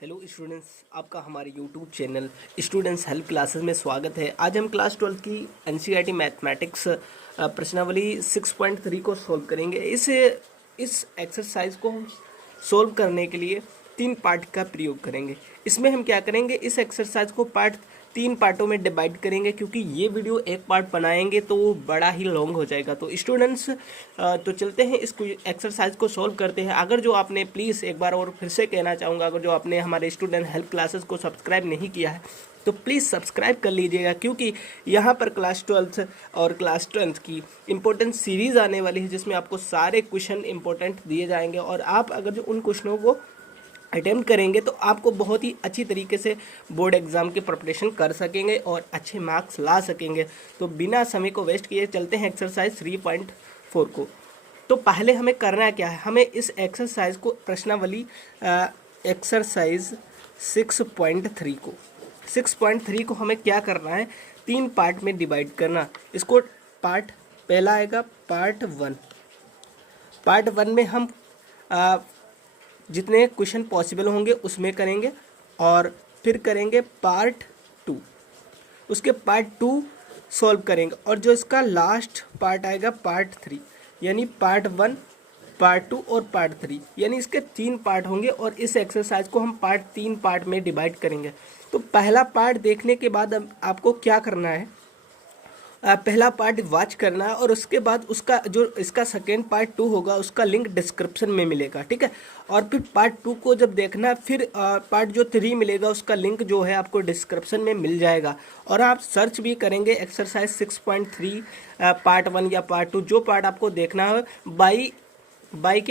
Hello students, आपका हमारे YouTube channel students help classes में स्वागत है। आज हम क्लास 12 की एनसीईआरटी मैथमेटिक्स प्रश्नावली 6.3 को सॉल्व करेंगे। इस एक्सरसाइज को हम सॉल्व करने के लिए 3 पार्ट का प्रयोग करेंगे। इसमें हम क्या करेंगे, इस एक्सरसाइज को 3 पार्टों में डिवाइड करेंगे, क्योंकि ये वीडियो एक पार्ट बनाएंगे तो वो बड़ा ही लॉन्ग हो जाएगा। तो स्टूडेंट्स तो चलते हैं इस एक्सरसाइज को सॉल्व करते हैं। अगर जो आपने, प्लीज़ एक बार और फिर से कहना चाहूँगा, अगर जो आपने हमारे स्टूडेंट हेल्प क्लासेस को सब्सक्राइब नहीं किया है तो प्लीज़ सब्सक्राइब कर लीजिएगा, क्योंकि यहाँ पर क्लास 12 और क्लास 10 की इम्पोर्टेंट सीरीज़ आने वाली है, जिसमें आपको सारे क्वेश्चन इंपॉर्टेंट दिए जाएंगे। और आप अगर जो उन क्वेश्चनों को अटेम्प्ट करेंगे तो आपको बहुत ही अच्छी तरीके से बोर्ड एग्ज़ाम की प्रिपरेशन कर सकेंगे और अच्छे मार्क्स ला सकेंगे। तो बिना समय को वेस्ट किए चलते हैं एक्सरसाइज 3.4 को। तो पहले हमें करना क्या है, हमें इस एक्सरसाइज को प्रश्नावली एक्सरसाइज 6.3 को हमें क्या करना है, 3 पार्ट में डिवाइड करना। इसको पार्ट पहला आएगा पार्ट 1। पार्ट 1 में हम जितने क्वेश्चन पॉसिबल होंगे उसमें करेंगे, और फिर करेंगे पार्ट 2। उसके पार्ट 2 सॉल्व करेंगे, और जो इसका लास्ट पार्ट आएगा पार्ट 3, यानी पार्ट 1, पार्ट 2 और पार्ट 3, यानी इसके 3 पार्ट होंगे। और इस एक्सरसाइज को हम 3 पार्ट में डिवाइड करेंगे। तो पहला पार्ट देखने के बाद अब आपको क्या करना है, पहला पार्ट वॉच करना है, और उसके बाद उसका जो इसका सेकेंड पार्ट 2 होगा उसका लिंक डिस्क्रिप्शन में मिलेगा, ठीक है। और फिर पार्ट 2 को जब देखना है, फिर पार्ट जो 3 मिलेगा उसका लिंक जो है आपको डिस्क्रिप्शन में मिल जाएगा। और आप सर्च भी करेंगे एक्सरसाइज 6.3 पार्ट 1 या पार्ट 2, जो पार्ट आपको देखना है बाई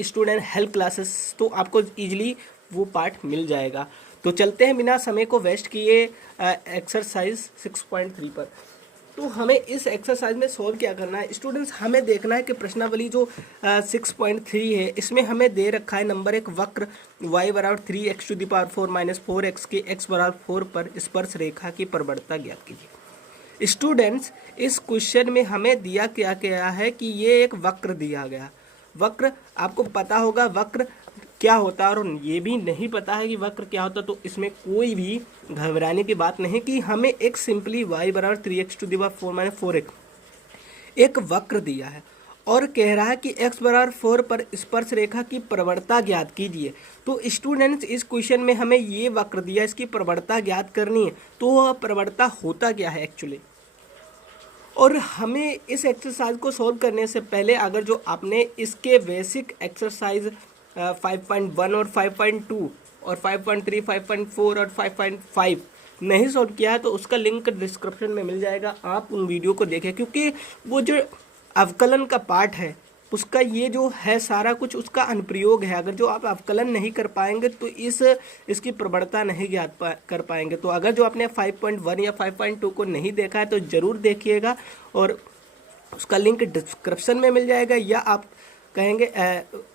स्टूडेंट हेल्प क्लासेस, तो आपको ईजिली वो पार्ट मिल जाएगा। तो चलते हैं बिना समय को वेस्ट किए एक्सरसाइज 6.3 पर। तो हमें इस एक्सरसाइज में सॉल्व क्या करना है स्टूडेंट्स, हमें देखना है कि प्रश्नावली जो 6.3 है, इसमें हमें दे रखा है नंबर एक वक्र y बराबर 3x⁴ - 4x के x बराबर 4 पर स्पर्श रेखा की प्रवणता ज्ञात कीजिए। स्टूडेंट्स, इस क्वेश्चन में हमें दिया क्या गया है कि ये एक वक्र दिया गया। वक्र आपको पता होगा वक्र क्या होता है, और ये भी नहीं पता है कि वक्र क्या होता है, तो इसमें कोई भी घबराने की बात नहीं कि हमें एक सिंपली y बराबर 3x⁴ - 4x एक वक्र दिया है, और कह रहा है कि x बराबर 4 पर स्पर्श रेखा की प्रवणता ज्ञात कीजिए। तो स्टूडेंट्स, इस क्वेश्चन में हमें ये वक्र दिया, इसकी प्रवणता ज्ञात करनी है। तो वह प्रवणता होता क्या है एक्चुअली। और हमें इस एक्सरसाइज को सॉल्व करने से पहले, अगर जो आपने इसके बेसिक एक्सरसाइज 5.1 और 5.2 और 5.3, 5.4 और 5.5 नहीं सॉल्व किया है, तो उसका लिंक डिस्क्रिप्शन में मिल जाएगा। आप उन वीडियो को देखें, क्योंकि वो जो अवकलन का पार्ट है उसका ये जो है सारा कुछ उसका अनुप्रयोग है। अगर जो आप अवकलन नहीं कर पाएंगे तो इसकी प्रवणता नहीं ज्ञात कर पाएंगे। तो अगर जो आपने 5.1 या 5.2 को नहीं देखा है तो ज़रूर देखिएगा, और उसका लिंक डिस्क्रिप्शन में मिल जाएगा, या आप कहेंगे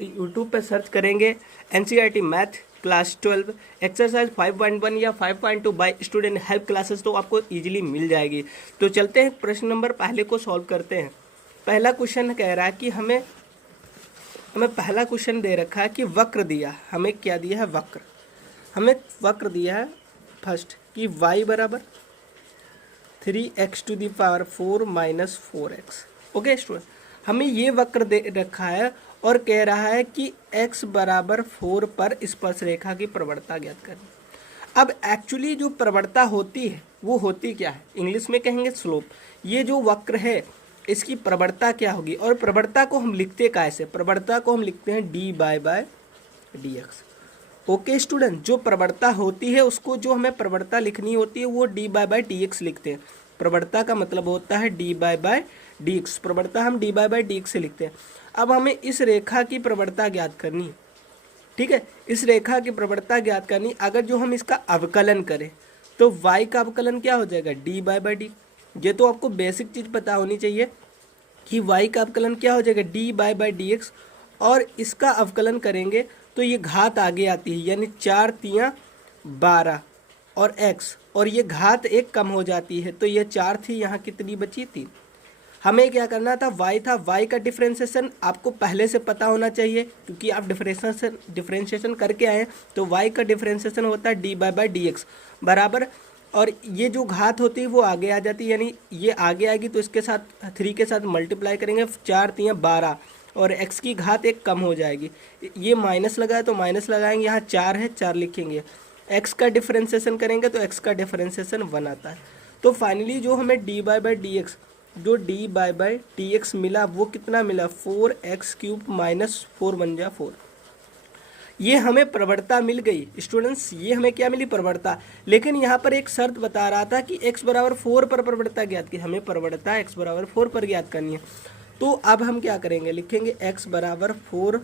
यूट्यूब पे सर्च करेंगे एनसीईआरटी मैथ क्लास 12 एक्सरसाइज 5.1 या 5.2 बाय स्टूडेंट हेल्प क्लासेस, तो आपको इजीली मिल जाएगी। तो चलते हैं प्रश्न नंबर पहले को सॉल्व करते हैं। पहला क्वेश्चन कह रहा है कि हमें पहला क्वेश्चन दे रखा है कि वक्र दिया, हमें क्या दिया है, वक्र। हमें वक्र दिया है फर्स्ट कि y बराबर 3x⁴ - 4x। ओके स्टूडेंट, हमें ये वक्र दे रखा है और कह रहा है कि x बराबर 4 पर स्पर्श रेखा की प्रवणता ज्ञात करनी। अब एक्चुअली जो प्रवणता होती है वो होती क्या है, इंग्लिश में कहेंगे स्लोप। ये जो वक्र है इसकी प्रवणता क्या होगी, और प्रवणता को हम लिखते कैसे, प्रवणता को हम लिखते हैं d/dx। ओके स्टूडेंट, जो प्रवणता होती है उसको जो हमें प्रवणता लिखनी होती है वो d/dx लिखते हैं। प्रवणता का मतलब होता है d/dx, प्रवणता हम d/dx से लिखते हैं। अब हमें इस रेखा की प्रवणता ज्ञात करनी है, ठीक है। इस रेखा की प्रवणता ज्ञात करनी, अगर जो हम इसका अवकलन करें तो y का अवकलन क्या हो जाएगा, d/d। ये तो आपको बेसिक चीज़ पता होनी चाहिए कि y का अवकलन क्या हो जाएगा, d/dx। और इसका अवकलन करेंगे तो ये घात आगे आती है, यानी 4 × 12 और x, और ये घात 1 कम हो जाती है, तो ये 4 थी, यहाँ कितनी बची, 3। हमें क्या करना था, y था, y का डिफरेंशिएशन आपको पहले से पता होना चाहिए क्योंकि आप डिफरेंशिएशन करके आए हैं। तो y का डिफरेंशिएशन होता है dy/dx बराबर, और ये जो घात होती है वो आगे आ जाती है, यानी ये आगे आएगी तो इसके साथ 3 के साथ मल्टीप्लाई करेंगे, 4 3 12 और x की घात एक कम हो जाएगी। ये माइनस लगा है तो माइनस लगाएंगे, यहाँ 4 है 4 लिखेंगे। x का डिफरेंशिएशन करेंगे तो x का डिफरेंशिएशन 1 आता है। तो फाइनली जो हमें dy/dx जो dy/dx मिला वो कितना मिला, 4x³ माइनस 4 बन जा 4। ये हमें प्रवणता मिल गई स्टूडेंट्स, ये हमें क्या मिली, प्रवणता। लेकिन यहाँ पर एक शर्त बता रहा था कि x बराबर 4 पर प्रवणता ज्ञात की, हमें प्रवणता x बराबर 4 पर ज्ञात करनी है। तो अब हम क्या करेंगे, लिखेंगे x बराबर 4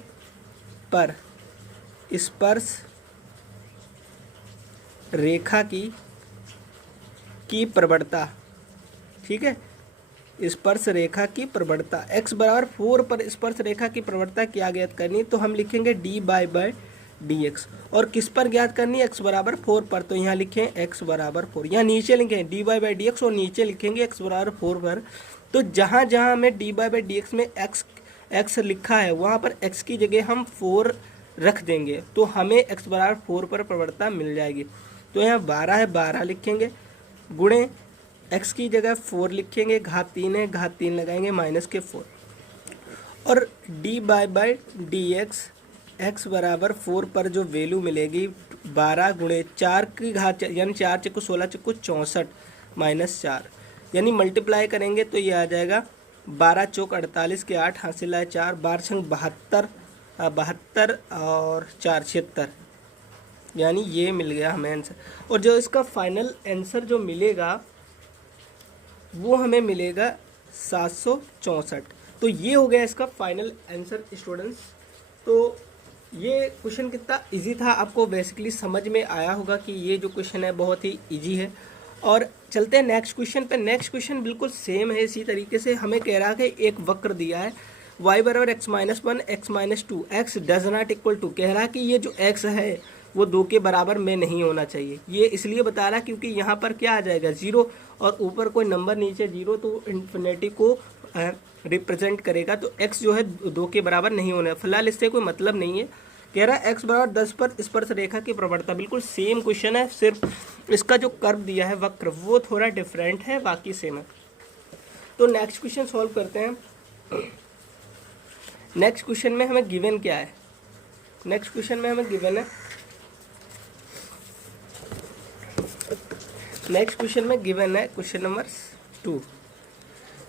पर स्पर्श रेखा की प्रवणता, ठीक है, स्पर्श रेखा की प्रवणता। x बराबर 4 पर स्पर्श रेखा की प्रवणता क्या ज्ञात करनी है, तो हम लिखेंगे dy/dx। और किस पर ज्ञात करनी है, x बराबर 4 पर, तो यहाँ लिखें x बराबर 4, यहाँ नीचे लिखें dy/dx और नीचे लिखेंगे x बराबर 4 पर। तो जहाँ जहाँ हमें dy/dx में x लिखा है वहाँ पर x की जगह हम 4 रख देंगे तो हमें x बराबर 4 पर प्रवणता मिल जाएगी। तो यहाँ 12 है 12 लिखेंगे, गुणे x की जगह 4 लिखेंगे, घात 3 है घात 3 लगाएंगे माइनस के 4, और dy/dx x बराबर 4 पर जो वैल्यू मिलेगी 12 गुणे 4 की घात, यानी 4 चक्कू 16 चक्कू 64 माइनस 4, यानी मल्टीप्लाई करेंगे तो ये आ जाएगा 12 चौक 48 के 8 हासिल है 4, 12 छंग 72 और 4 76, यानी ये मिल गया हमें आंसर। और जो इसका फाइनल आंसर जो मिलेगा वो हमें मिलेगा 764। तो ये हो गया इसका फाइनल आंसर स्टूडेंट्स। तो ये क्वेश्चन कितना इजी था आपको बेसिकली समझ में आया होगा कि ये जो क्वेश्चन है बहुत ही इजी है। और चलते हैं नेक्स्ट क्वेश्चन पे। नेक्स्ट क्वेश्चन बिल्कुल सेम है, इसी तरीके से हमें कह रहा है कि एक वक्र दिया है y बराबर x-1 x-2 x does not equal to, कह रहा है कि ये जो x है वो 2 के बराबर में नहीं होना चाहिए। ये इसलिए बता रहा है क्योंकि यहाँ पर क्या आ जाएगा 0 और ऊपर कोई नंबर नीचे 0, तो इन्फिनिटी को रिप्रेजेंट करेगा, तो x जो है 2 के बराबर नहीं होना है। फिलहाल इससे कोई मतलब नहीं है। कह रहा है x बराबर 10 पर स्पर्श रेखा की प्रवणता, बिल्कुल सेम क्वेश्चन है, सिर्फ इसका जो कर्व दिया है वक्र वो थोड़ा डिफरेंट है, बाकी सेम है। तो नेक्स्ट क्वेश्चन सॉल्व करते हैं। नेक्स्ट क्वेश्चन में हमें गिवन क्या है, नेक्स्ट क्वेश्चन में हमें गिवन है, नेक्स्ट क्वेश्चन में गिवन है क्वेश्चन नंबर 2।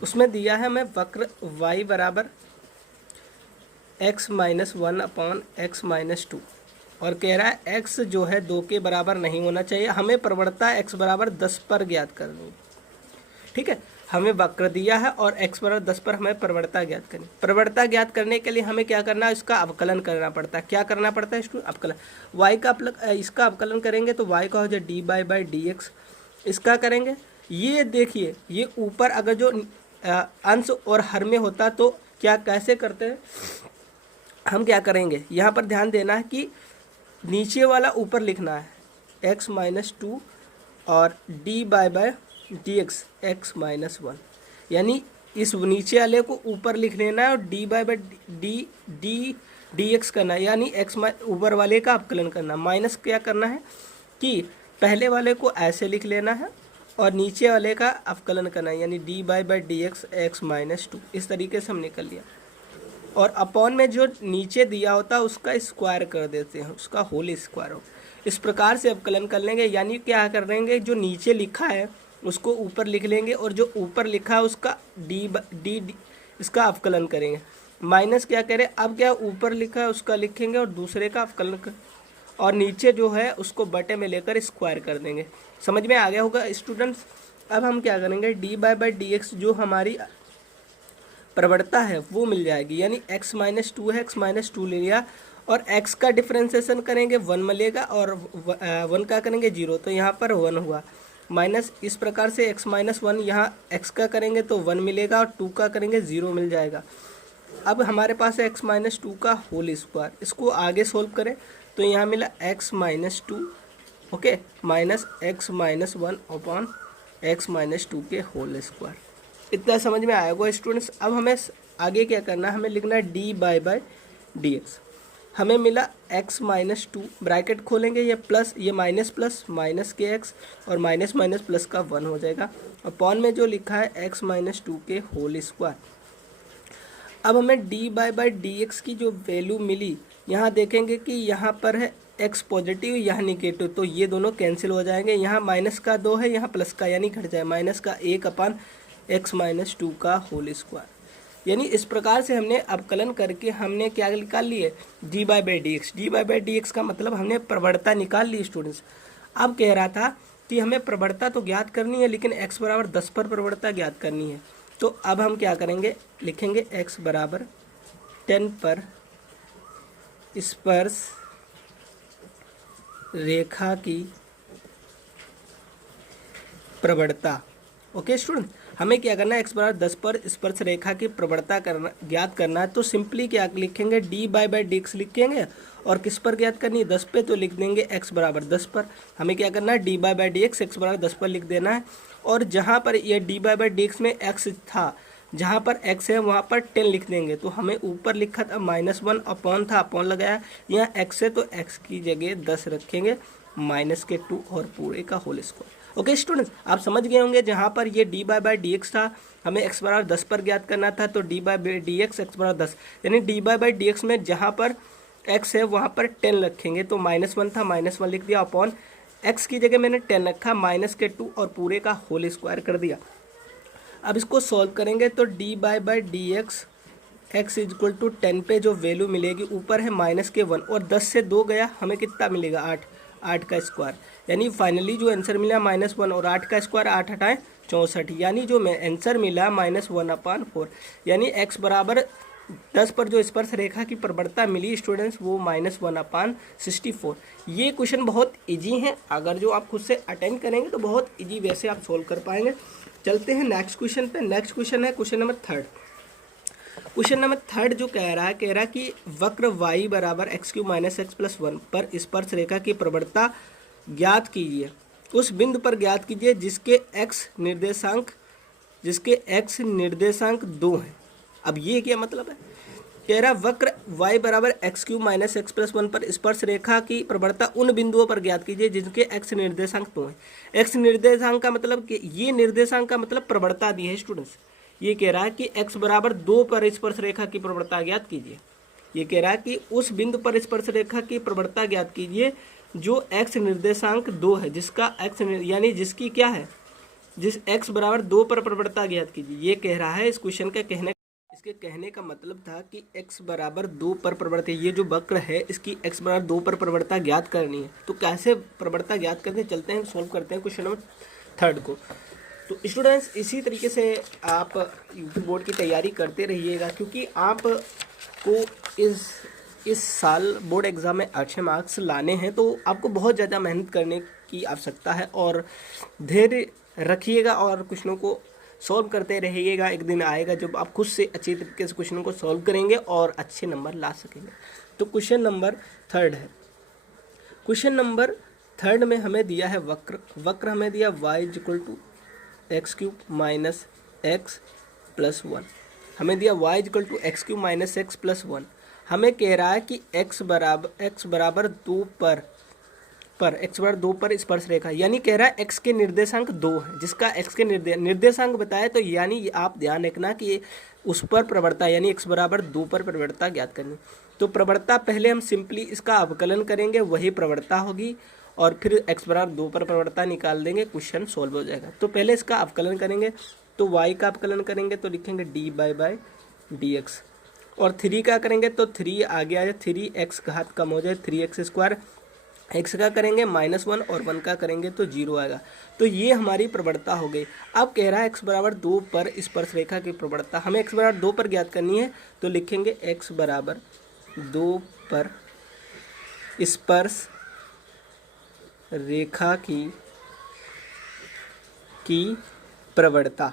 उसमें दिया है हमें वक्र y बराबर x-1 अपॉन x-2 और कह रहा है x जो है 2 के बराबर नहीं होना चाहिए। हमें प्रवणता x बराबर 10 पर ज्ञात करनी है, ठीक है। हमें वक्र दिया है और x बराबर 10 पर हमें प्रवणता ज्ञात करनी। प्रवणता ज्ञात करने के लिए हमें क्या करना है, इसका अवकलन करना पड़ता है। क्या करना पड़ता है स्टूडेंट, अवकलन। y का इसका अवकलन करेंगे तो y का हो जाए dy/dx, इसका करेंगे। ये देखिए ये ऊपर अगर जो अंश और हर में होता तो क्या कैसे करते हैं, हम क्या करेंगे, यहाँ पर ध्यान देना है कि नीचे वाला ऊपर लिखना है x-2 और dy/dx x-1, यानी इस नीचे वाले को ऊपर लिख लेना है और dx करना है, यानी x ऊपर वाले का अवकलन करना। माइनस क्या करना है कि पहले वाले को ऐसे लिख लेना है और नीचे वाले का अवकलन करना है, यानी dy/dx x-2। इस तरीके से हम निकल लिया। और अपॉन में जो नीचे दिया होता है उसका स्क्वायर कर देते हैं, उसका होल स्क्वायर हो। इस प्रकार से अवकलन कर लेंगे, यानी क्या कर देंगे, जो नीचे लिखा है उसको ऊपर लिख लेंगे और जो ऊपर लिखा है उसका इसका अवकलन करेंगे। माइनस क्या करें, अब क्या ऊपर लिखा है उसका लिखेंगे और दूसरे का अवकलन कर, और नीचे जो है उसको बटे में लेकर स्क्वायर कर देंगे। समझ में आ गया होगा स्टूडेंट्स। अब हम क्या करेंगे, dy/dx जो हमारी प्रवणता है वो मिल जाएगी, यानी x-2 है, x-2 ले लिया और x का डिफरेंशिएशन करेंगे 1 मिलेगा और 1 का करेंगे 0, तो यहाँ पर 1 हुआ। माइनस इस प्रकार से x-1 यहाँ x का करेंगे तो 1 मिलेगा और 2 का करेंगे 0 मिल जाएगा। अब हमारे पास है x-2 का होल स्क्वायर, इसको आगे सोल्व करें तो यहाँ मिला x-2 minus x-1 upon x-2 के होल स्क्वायर। इतना समझ में आएगा स्टूडेंट्स। अब हमें आगे क्या करना है, हमें लिखना है डी बाई डी एक्स। हमें मिला x माइनस टू, ब्रैकेट खोलेंगे, ये प्लस ये माइनस प्लस माइनस के एक्स और माइनस माइनस प्लस का 1 हो जाएगा। अपॉन में जो लिखा है x माइनस टू के होल स्क्वायर। अब हमें डी बाई डी एक्स की जो वैल्यू मिली, यहाँ देखेंगे कि यहाँ पर है x पॉजिटिव, यहाँ निगेटिव, तो ये दोनों कैंसिल हो जाएंगे। यहाँ माइनस का 2 है, यहाँ प्लस का, यानी घट जाए माइनस का 1 अपान x माइनस टू का होल स्क्वायर। यानी इस प्रकार से हमने अवकलन करके हमने क्या निकाल लिए, D by D x. D by D x का मतलब हमने प्रवणता निकाल ली स्टूडेंट्स। अब कह रहा था कि हमें प्रवणता तो ज्ञात करनी है, लेकिन x बराबर 10 पर प्रवणता ज्ञात करनी है। तो अब हम क्या करेंगे, लिखेंगे x बराबर 10 पर स्पर्श रेखा की प्रवणता। ओके स्टूडेंट, हमें क्या करना है, x बराबर 10 पर स्पर्श रेखा की प्रवणता करना ज्ञात करना है। तो सिंपली क्या लिखेंगे, डी बाई डी एक्स लिखेंगे, और किस पर ज्ञात करनी है, 10 पे, तो लिख देंगे x बराबर 10 पर। हमें क्या करना है, D by D x x बराबर 10 पर लिख देना है। और जहाँ पर ये डी बाई डी एक्स में x था, जहाँ पर x है वहाँ पर 10 लिख देंगे। तो हमें ऊपर लिखा था -1, अपॉन था, अपॉन लगाया, यहाँ x है तो x की जगह 10 रखेंगे, माइनस के 2 और पूरे का होल स्क्वायर। ओके स्टूडेंट्स, आप समझ गए होंगे। जहाँ पर ये डी बाई डी एक्स था, हमें x बराबर 10 पर ज्ञात करना था, तो d by D x x बराबर 10, यानी डी बाई डी एक्स में जहाँ पर x है वहाँ पर 10 रखेंगे। तो -1 था, -1 लिख दिया, अपॉन x की जगह मैंने 10 रखा, माइनस के 2 और पूरे का होल स्क्वायर कर दिया। अब इसको सॉल्व करेंगे तो d by D x x equal to 10 पे जो वैल्यू मिलेगी, ऊपर है माइनस के 1 और 10 से 2 गया, हमें कितना मिलेगा, 8 का स्क्वायर। यानी फाइनली जो आंसर मिला -1 और 8 का स्क्वायर, 8 हटाएं 64, यानी जो आंसर मिला -1/4। यानी x बराबर 10 पर जो स्पर्श रेखा की प्रवणता मिली स्टूडेंट्स, वो -1/64। ये क्वेश्चन बहुत इजी है, अगर जो आप खुद से अटेंड करेंगे तो बहुत इजी वैसे आप सोल्व कर पाएंगे। चलते हैं नेक्स्ट क्वेश्चन पे। नेक्स्ट क्वेश्चन है क्वेश्चन नंबर 3। क्वेश्चन नंबर 3 जो कह रहा है कि वक्र y बराबर x³ - x+1 पर स्पर्श रेखा की प्रवणता ज्ञात कीजिए। उस बिंदु पर ज्ञात कीजिए जिसके x निर्देशांक 2 हैं। अब ये क्या मतलब है, कह रहा वक्र y बराबर x³ - x+1 पर स्पर्श रेखा की प्रवणता उन बिंदुओं पर ज्ञात कीजिए जिनके x निर्देशांक 2 हैं। x निर्देशांक का मतलब कि ये निर्देशांक का मतलब प्रवणता दी है स्टूडेंट्स। ये कह रहा है कि x बराबर 2 पर स्पर्श रेखा की प्रवणता ज्ञात कीजिए। ये कह रहा है कि उस बिंदु पर स्पर्श रेखा की प्रवणता ज्ञात कीजिए जो x निर्देशांक 2 है, जिसका x यानी जिसकी क्या है, जिस x बराबर 2 पर प्रवणता ज्ञात कीजिए। ये कह रहा है, इस क्वेश्चन का इसके कहने का मतलब था कि x बराबर 2 पर प्रवणता, ये जो वक्र है इसकी x बराबर 2 पर प्रवणता ज्ञात करनी है। तो कैसे प्रवणता ज्ञात करते हैं, चलते हैं सोल्व करते हैं क्वेश्चन नंबर 3 को। तो स्टूडेंट्स इसी तरीके से आप यूपी बोर्ड की तैयारी करते रहिएगा, क्योंकि आप को इस साल बोर्ड एग्ज़ाम में अच्छे मार्क्स लाने हैं, तो आपको बहुत ज़्यादा मेहनत करने की आवश्यकता है और धैर्य रखिएगा और क्वेश्चनों को सॉल्व करते रहिएगा। एक दिन आएगा जब आप खुद से अच्छी तरीके से क्वेश्चनों को सॉल्व करेंगे और अच्छे नंबर ला सकेंगे। तो क्वेश्चन नंबर 3 है। क्वेश्चन नंबर 3 में हमें दिया है वक्र हमें दिया y = x³ - x+1। हमें दिया y = x³ - x+1। हमें कह रहा है कि x बराबर 2 पर स्पर्श रेखा, यानी कह रहा है x के निर्देशांक 2 है, जिसका x के निर्देशांक बताया, तो यानी आप ध्यान रखना कि उस पर प्रवणता यानी x बराबर 2 पर प्रवणता ज्ञात करनी। तो प्रवणता पहले हम सिंपली इसका अवकलन करेंगे, वही प्रवणता होगी, और फिर x बराबर 2 पर प्रवणता निकाल देंगे, क्वेश्चन सॉल्व हो जाएगा। तो पहले इसका अवकलन करेंगे, तो y का अवकलन करेंगे तो लिखेंगे डी बाई डी एक्स, और 3 का करेंगे तो 3 आगे आ जाए, 3x घात कम हो जाए, 3x²। x का करेंगे -1 और 1 का करेंगे तो 0 आएगा। तो ये हमारी प्रवणता हो गई। अब कह रहा है x बराबर 2 पर स्पर्श रेखा की प्रवणता, हमें x बराबर 2 पर ज्ञात करनी है, तो लिखेंगे x बराबर 2 पर स्पर्श रेखा की प्रवणता,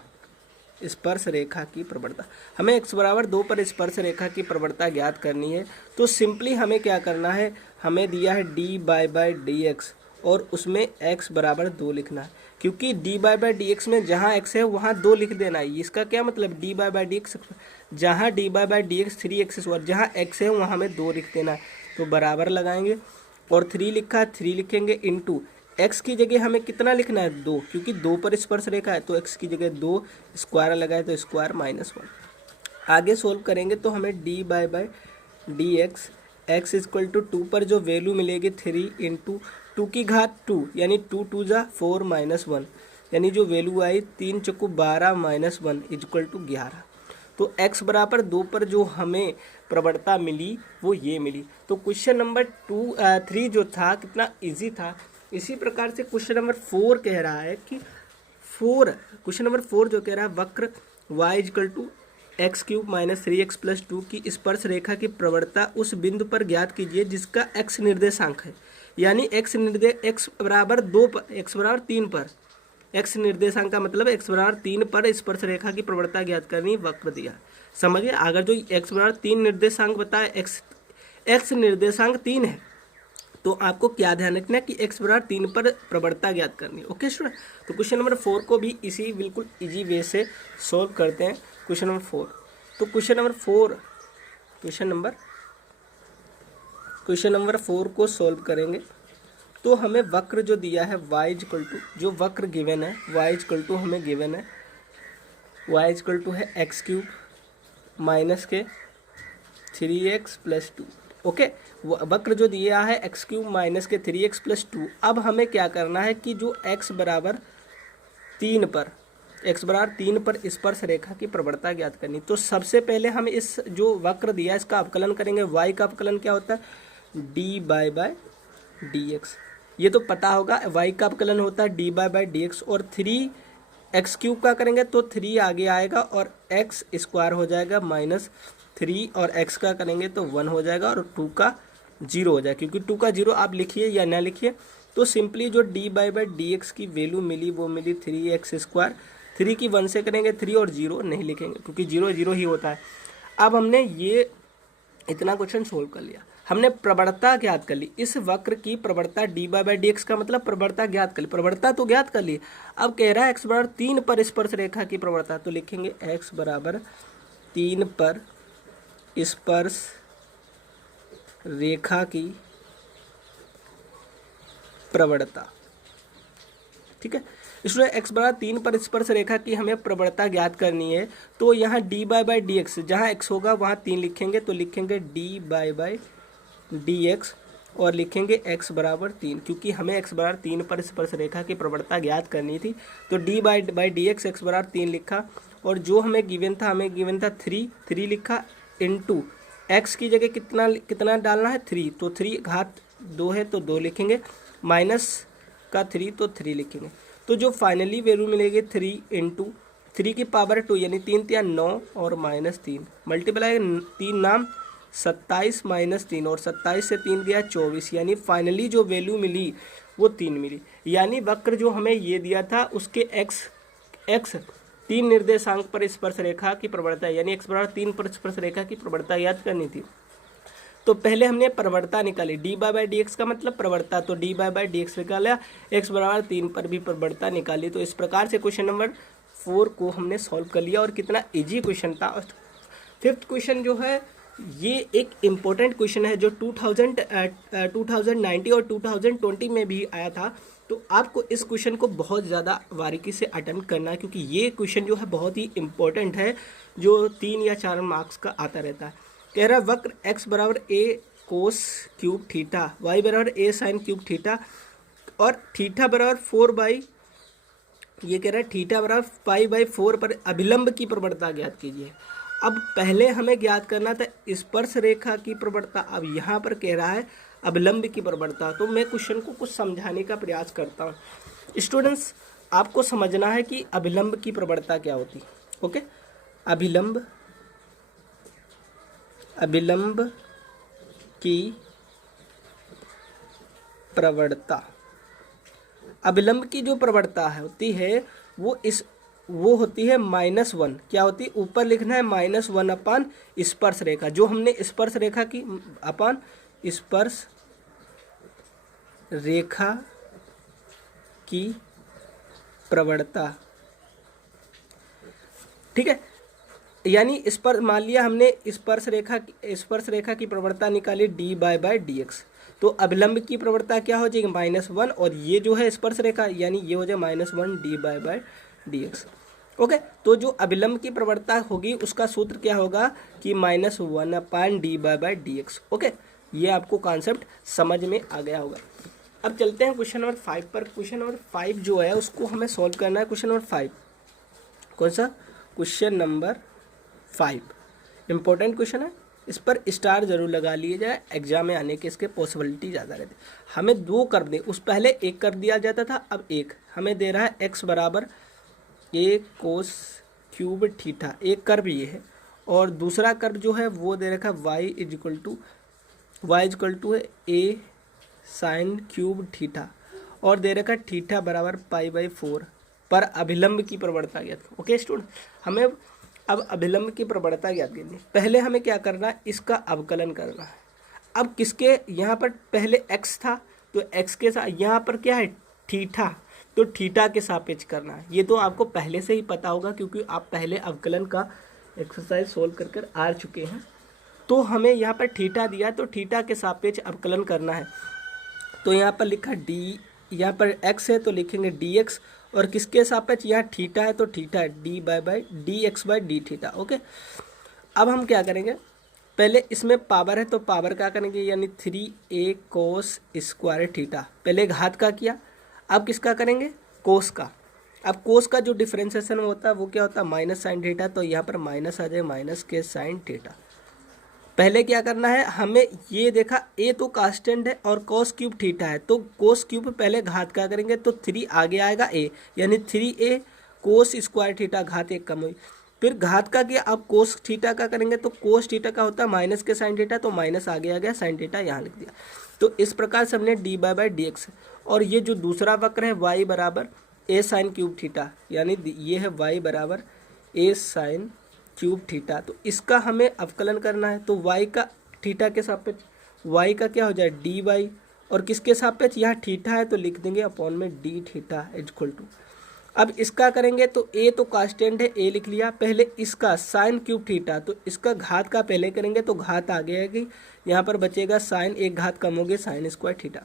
स्पर्श रेखा की प्रवणता। हमें x बराबर 2 पर स्पर्श रेखा की प्रवणता ज्ञात करनी है। तो सिंपली हमें क्या करना है, हमें दिया है डी बाई डी एक्स और उसमें x बराबर 2 लिखना है, क्योंकि D by by D x में जहाँ x है वहाँ 2 लिख देना है। इसका क्या मतलब, D by by D X, जहाँ D by by D X 3x², जहाँ x है वहाँ हमें 2 लिख देना है। तो बराबर लगाएंगे और 3 लिखा है, 3 लिखेंगे इनटू x की जगह हमें कितना लिखना है 2, क्योंकि 2 पर स्पर्श रेखा है तो x की जगह 2, स्क्वायर लगाए तो स्क्वायर -1। आगे सोल्व करेंगे तो हमें d by by D x x equal to 2 पर जो वैल्यू मिलेगी 3 इंटू 2 की घात 2 यानी 2 2 जा 4 -1, यानी जो वैल्यू आई 3 चौको 12 -1 इक्वल टू 11। तो x बराबर 2 पर जो हमें प्रवणता मिली वो ये मिली। तो क्वेश्चन नंबर 3 जो था कितना इजी था। इसी प्रकार से क्वेश्चन नंबर 4 कह रहा है कि क्वेश्चन नंबर 4 जो कह रहा है वक्र y equal to x³ - 3x + 2 की स्पर्श रेखा की प्रवणता उस बिंदु पर ज्ञात कीजिए जिसका x निर्देशांक है, यानी x बराबर 2 पर, x बराबर 3 पर, x निर्देशांक का मतलब x बराबर 3 पर स्पर्श रेखा की प्रवणता ज्ञात करनी, वक्र दिया। समझिए, अगर जो x बराबर 3 निर्देशांक बताए, x निर्देशांक 3 है तो आपको क्या ध्यान रखना है कि x बराबर 3 पर प्रवणता ज्ञात करनी। ओके स्टूडेंट, तो क्वेश्चन नंबर 4 को भी इसी बिल्कुल इजी वे से सॉल्व करते हैं। क्वेश्चन नंबर 4, तो क्वेश्चन नंबर 4 को सॉल्व करेंगे तो हमें वक्र जो दिया है y इक्वल टू, जो वक्र गिवन है y इक्वल टू हमें गिवन है, y इक्वल टू है x³ माइनस के 3x + 2। ओके, वक्र जो दिया है x³ माइनस के 3x + 2। अब हमें क्या करना है कि जो x बराबर 3 पर स्पर्श रेखा की प्रवणता ज्ञात करनी। तो सबसे पहले हम इस जो वक्र दिया है इसका अवकलन करेंगे। y का अवकलन क्या होता है, D by by D x, ये तो पता होगा। y का अवकलन होता है D by by D x, और 3x³ का करेंगे तो 3 आगे आएगा और x स्क्वायर हो जाएगा -3, और x का करेंगे तो 1 हो जाएगा और 2 का 0 हो जाएगा, क्योंकि 2 का 0 आप लिखिए या ना लिखिए। तो सिंपली जो D by by D x की वैल्यू मिली वो मिली 3x²। 3 की 1 से करेंगे 3 और 0 नहीं लिखेंगे क्योंकि 0 0 ही होता है। अब हमने ये इतना क्वेश्चन सोल्व कर लिया, हमने प्रवणता ज्ञात कर ली। इस वक्र की प्रवणता D by by D x का मतलब प्रवणता ज्ञात कर ली, प्रवणता तो ज्ञात कर ली। अब कह रहा है x बराबर 3 पर स्पर्श रेखा की प्रवणता, तो लिखेंगे x बराबर 3 पर स्पर्श रेखा की प्रवणता। ठीक है, इसलिए x बराबर 3 पर स्पर्श रेखा की हमें प्रवणता ज्ञात करनी है। तो यहाँ D by by D X, जहाँ x होगा वहाँ 3 लिखेंगे, तो लिखेंगे D by by D x और लिखेंगे x बराबर 3, क्योंकि हमें x बराबर 3 पर स्पर्श रेखा की प्रवणता ज्ञात करनी थी। तो d by by D x x बराबर 3 लिखा, और जो हमें गिवन था 3 लिखा, इनटू x की जगह कितना डालना है 3, तो 3 घात 2 है तो 2 लिखेंगे, माइनस का 3 तो 3 लिखेंगे। तो जो फाइनली वैल्यू मिलेगी 3 इंटू 3 की पावर 2 यानी 3 × 9 और -3 मल्टीप्लाई 3 नाम 27 -3, और 27 से 3 गया 24, यानी फाइनली जो वैल्यू मिली वो 3 मिली। यानी वक्र जो हमें ये दिया था उसके x 3 निर्देशांक पर स्पर्श रेखा की प्रवणता, यानी x बराबर 3 पर स्पर्श रेखा की प्रवणता याद करनी थी। तो पहले हमने प्रवणता निकाली, D by by D x का मतलब प्रवणता, तो d by by D x निकाला, x बराबर 3 पर भी प्रवणता निकाली। तो इस प्रकार से क्वेश्चन नंबर 4 को हमने सॉल्व कर लिया, और कितना इजी क्वेश्चन था। 5th क्वेश्चन जो है ये एक इम्पोर्टेंट क्वेश्चन है जो 2019 और 2020 में भी आया था। तो आपको इस क्वेश्चन को बहुत ज़्यादा बारीकी से अटेम्प्ट करना है, क्योंकि ये क्वेश्चन जो है बहुत ही इम्पोर्टेंट है, जो 3 या 4 मार्क्स का आता रहता है। कह रहा है वक्र x बराबर a cos cube theta, y बराबर a साइन क्यूब थीटा, और थीटा बराबर 4 बाई, ये कह रहा है थीटा बराबर π/4 पर अभिलंब की प्रवणता ज्ञात कीजिए। अब पहले हमें ज्ञात करना था स्पर्श रेखा की प्रवणता, अब यहाँ पर कह रहा है अभिलंब की प्रवणता। तो मैं क्वेश्चन को कुछ समझाने का प्रयास करता हूँ। स्टूडेंट्स, आपको समझना है कि अभिलंब की प्रवणता क्या होती है। ओके, अभिलंब की प्रवणता, अभिलंब की जो प्रवणता होती है वो होती है -1। क्या होती है, ऊपर लिखना है -1 अपान स्पर्श रेखा, जो हमने स्पर्श रेखा की अपान स्पर्श रेखा की प्रवणता, ठीक है। यानी इस पर मान लिया हमने स्पर्श रेखा की प्रवणता निकाली डी बाय डी एक्स, तो अभिलंब की प्रवणता क्या हो जाएगी -1, और ये जो है स्पर्श रेखा यानी ये हो जाए -1 d by D x. Okay, तो जो अभिलंब की प्रवणता होगी उसका सूत्र क्या होगा कि -1 d by D x. Okay, ये आपको कॉन्सेप्ट समझ में आ गया होगा। अब चलते हैं क्वेश्चन नंबर 5 पर। क्वेश्चन नंबर 5 जो है उसको हमें सॉल्व करना है। क्वेश्चन नंबर 5 कौन सा? क्वेश्चन नंबर 5 इंपॉर्टेंट क्वेश्चन है, इस पर स्टार जरूर लगा लिए जाए, एग्जाम में आने के इसके पॉसिबिलिटी ज़्यादा रहती है। हमें 2 कर दे, उस पहले 1 कर दिया जाता था, अब 1 हमें दे रहा है x बराबर a कोस क्यूब थीटा, एक कर्व ये है, और दूसरा कर्व जो है वो दे रखा है y इक्वल टू है a साइन क्यूब थीटा, और दे रखा है थीटा बराबर π/4 पर अभिलंब की प्रवणता ज्ञात। ओके स्टूडेंट, हमें अब अभिलंब की प्रवणता ज्ञात करनी है। पहले हमें क्या करना है, इसका अवकलन करना है। अब किसके, यहाँ पर पहले x था तो x के साथ, यहाँ पर क्या है थीटा, तो थीटा के सापेक्ष करना है। ये तो आपको पहले से ही पता होगा क्योंकि आप पहले अवकलन का एक्सरसाइज सोल्व कर आ चुके हैं। तो हमें यहाँ पर थीटा दिया तो थीटा के सापेक्ष अवकलन करना है। तो यहाँ पर लिखा डी, यहाँ पर x है तो लिखेंगे dx, और किसके सापेक्ष, यहाँ थीटा है तो थीटा है dx by D theta. Okay, अब हम क्या करेंगे, पहले इसमें पावर है तो पावर क्या करेंगे, यानी 3a कोस स्क्वायर थीटा, पहले घात का किया, अब किसका करेंगे, कोस का। अब कोस का जो डिफ्रेंसिएशन होता है वो क्या होता है माइनस साइन थीटा, तो यहाँ पर माइनस आ जाए माइनस के साइन थीटा। पहले क्या करना है, हमें ये देखा a तो कांस्टेंट है और कोस क्यूब थीटा है, तो कोस क्यूब पहले घात का करेंगे तो 3 आगे आएगा a, यानी 3a कोस स्क्वायर थीटा, घात 1 कम हुई। फिर घात का किया, अब कोस थीटा का करेंगे तो कोस थीटा का होता है माइनस के साइन थीटा, तो माइनस आगे आ गया, साइन थीटा यहाँ लिख दिया। तो इस प्रकार से हमने डी बाय डी एक्स, और ये जो दूसरा वक्र है y बराबर a साइन क्यूब थीटा, यानी ये है y बराबर a साइन क्यूब थीटा, तो इसका हमें अवकलन करना है। तो y का थीटा के सापेक्ष, y का क्या हो जाए डी वाई, और किसके सापेक्ष, यहाँ थीटा है तो लिख देंगे अपॉन में डी थीटा इक्वल टू। अब इसका करेंगे तो a तो कांस्टेंट है, a लिख लिया, पहले इसका साइन क्यूब थीटा, तो इसका घात का पहले करेंगे तो घात आगे आएगी, यहाँ पर बचेगा साइन, एक घात कम हो गई साइन स्क्वायर थीटा।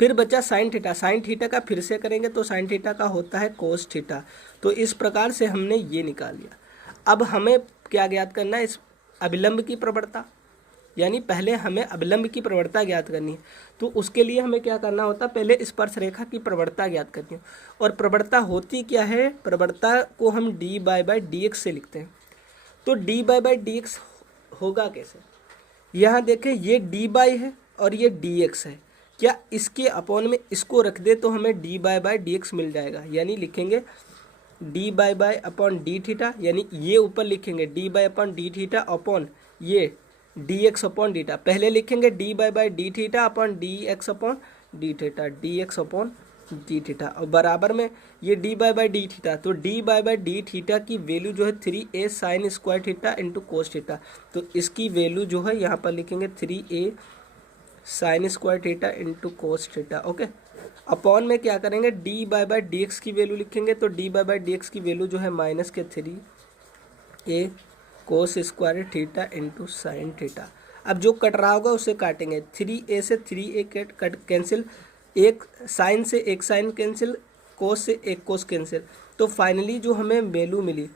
फिर बचा साइन थीटा, साइन थीटा का फिर से करेंगे तो साइन थीटा का होता है कोस थीटा। तो इस प्रकार से हमने ये निकाल लिया। अब हमें क्या ज्ञात करना है, इस अभिलंब की प्रवणता, यानी पहले हमें अभिलंब की प्रवणता ज्ञात करनी है। तो उसके लिए हमें क्या करना होता है, पहले स्पर्श रेखा की प्रवणता ज्ञात करनी है। और प्रवणता होती क्या है, प्रवणता को हम डी बाय डी एक्स से लिखते हैं। तो डी बाय डी एक्स होगा कैसे, यहाँ देखें ये डी बाई है और ये डी एक्स है, क्या इसके अपॉन में इसको रख दे तो हमें डी बाय डी एक्स मिल जाएगा, यानी लिखेंगे D by upon D theta, यानी ये ऊपर लिखेंगे D by upon D theta upon ये D X upon D theta. पहले लिखेंगे D by D theta upon D X upon D theta, D X upon D theta, और बराबर में ये डी बाय डी थीटा, तो डी बाय डी थीटा की value जो है 3a sine square theta into cos theta, तो इसकी वैल्यू जो है यहाँ पर लिखेंगे 3a sine square theta into cos theta. Okay, upon में क्या करेंगे डी बाय डी एक्स की वैल्यू लिखेंगे, तो डी बाय डी एक्स की वैल्यू जो है माइनस के 3a cos square theta into sine theta. अब जो कट रहा होगा उसे काटेंगे, 3a से 3a कट कैंसिल, एक साइन से एक साइन कैंसिल, कोस से एक कोस कैंसिल, तो फाइनली जो हमें वैल्यू मिली।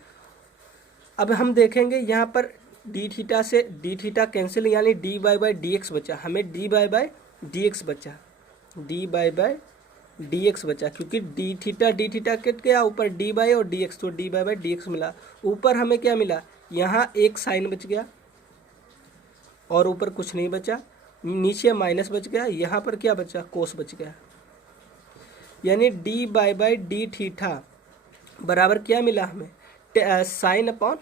अब हम देखेंगे यहाँ पर डी थीटा से डी थीटा कैंसिल, यानी डी बाय डी एक्स बचा, हमें डी बाय डी एक्स बचा, डी बाय डी एक्स बचा, क्योंकि डी थीटा कट गया, ऊपर डी बाय और डी एक्स, तो डी बाय डी एक्स मिला। ऊपर हमें क्या मिला, यहाँ एक साइन बच गया और ऊपर कुछ नहीं बचा, नीचे माइनस बच गया, यहाँ पर क्या बचा कोस बच गया, यानी डी बाय डी थीटा बराबर क्या मिला हमें साइन अपॉन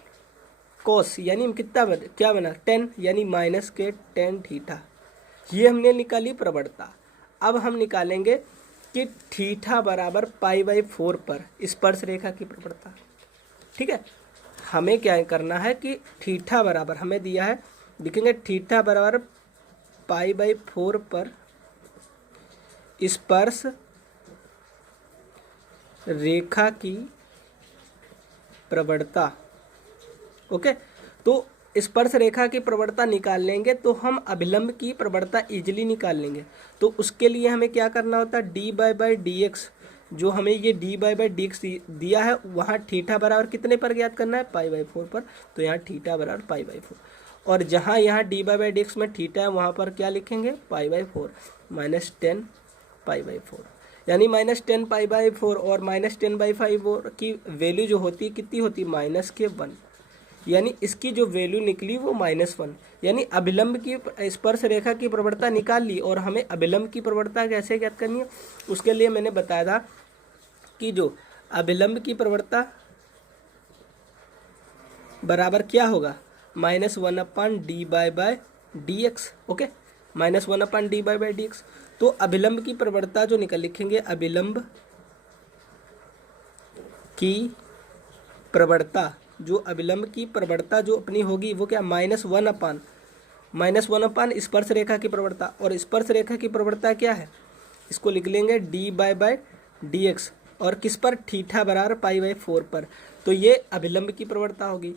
कोस, यानी कितना क्या बना 10, यानी माइनस के 10 थीटा। ये हमने निकाली प्रवणता। अब हम निकालेंगे कि थीटा बराबर π/4 पर स्पर्श रेखा की प्रवणता। ठीक है, हमें क्या करना है कि थीटा बराबर हमें दिया है, लिखेंगे थीटा बराबर π/4 पर स्पर्श रेखा की प्रवणता। ओके, तो स्पर्श रेखा की प्रवणता निकाल लेंगे तो हम अभिलंब की प्रवणता इजीली निकाल लेंगे। तो उसके लिए हमें क्या करना होता है, डी बाई डी एक्स, जो हमें ये डी बाई डी एक्स दिया है वहाँ थीटा बराबर कितने पर ज्ञात करना है, π/4 पर। तो यहाँ थीटा बराबर π/4, और जहाँ यहाँ डी बाई डी एक्स में थीटा है वहाँ पर क्या लिखेंगे, π/4 -10 π/4, यानी -10 π/4 और -10/4 की वैल्यू जो होती है कितनी होती है, -1, यानी इसकी जो वैल्यू निकली वो -1। यानी अभिलंब की स्पर्श रेखा की प्रवणता निकाल ली, और हमें अभिलंब की प्रवणता कैसे ज्ञात करनी है, उसके लिए मैंने बताया था कि जो अभिलंब की प्रवणता बराबर क्या होगा, -1/d/dx। Okay, -1/d/dx। तो अभिलंब की प्रवणता जो लिखेंगे, अभिलंब की प्रवणता, जो अभिलंब की प्रवणता जो अपनी होगी वो क्या, -1/, स्पर्श रेखा की प्रवणता, और स्पर्श रेखा की प्रवणता क्या है, इसको लिख लेंगे d/dx, और किस पर, थीटा बराबर π/4 पर। तो ये अभिलंब की प्रवणता होगी,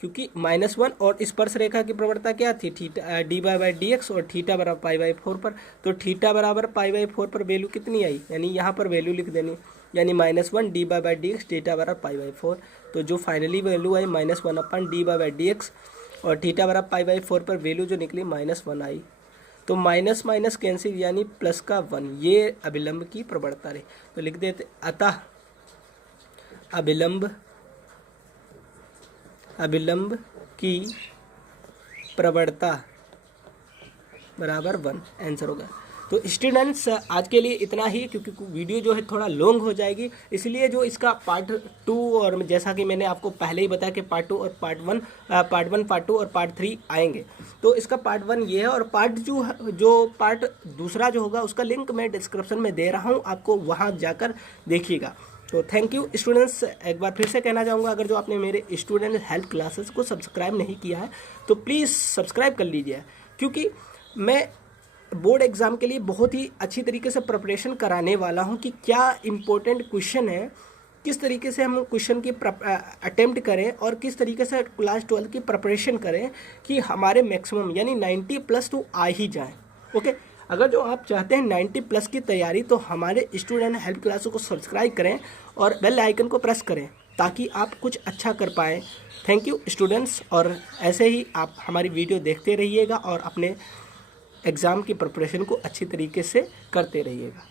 क्योंकि -1 और स्पर्श रेखा की प्रवणता क्या थी, थीटा d/dx, और थीटा बराबर π/4 पर। तो थीटा बराबर π/4 पर वैल्यू कितनी आई, यानी यहाँ पर वैल्यू लिख देनी, यानी -1 d/dx, थीटा बराबर π/4। तो जो फाइनली वैल्यू आई -1/d/dx, और थीटा बराबर π/4 पर वैल्यू जो निकली -1 आई। तो माइनस माइनस कैंसिल, यानी प्लस का 1, ये अभिलंब की प्रवणता रही। तो लिख देते, अतः अभिलंब की प्रवणता बराबर 1, आंसर होगा। तो स्टूडेंट्स आज के लिए इतना ही, क्योंकि वीडियो जो है थोड़ा लॉन्ग हो जाएगी, इसलिए जो इसका पार्ट 2, और जैसा कि मैंने आपको पहले ही बताया कि पार्ट 2 और पार्ट 1, पार्ट 2 और पार्ट 3 आएंगे। तो इसका पार्ट 1 ये है, और पार्ट जो पार्ट दूसरा जो होगा उसका लिंक मैं डिस्क्रिप्शन में दे रहा हूँ, आपको वहाँ जाकर देखिएगा। तो थैंक यू स्टूडेंट्स। एक बार फिर से कहना चाहूँगा, अगर जो आपने मेरे स्टूडेंट हेल्प क्लासेस को सब्सक्राइब नहीं किया है तो प्लीज़ सब्सक्राइब कर लीजिए, क्योंकि मैं बोर्ड एग्ज़ाम के लिए बहुत ही अच्छी तरीके से प्रिपरेशन कराने वाला हूं कि क्या इम्पोर्टेंट क्वेश्चन है, किस तरीके से हम क्वेश्चन की अटेम्प्ट करें, और किस तरीके से क्लास 12 की प्रिपरेशन करें कि हमारे मैक्सिमम यानी 90+ तो आ ही जाए। ओके, अगर जो आप चाहते हैं 90+ की तैयारी, तो हमारे स्टूडेंट हेल्प क्लासों को सब्सक्राइब करें और बेल आइकन को प्रेस करें, ताकि आप कुछ अच्छा कर पाएँ। थैंक यू स्टूडेंट्स, और ऐसे ही आप हमारी वीडियो देखते रहिएगा और अपने एग्ज़ाम की प्रिपरेशन को अच्छी तरीके से करते रहिएगा।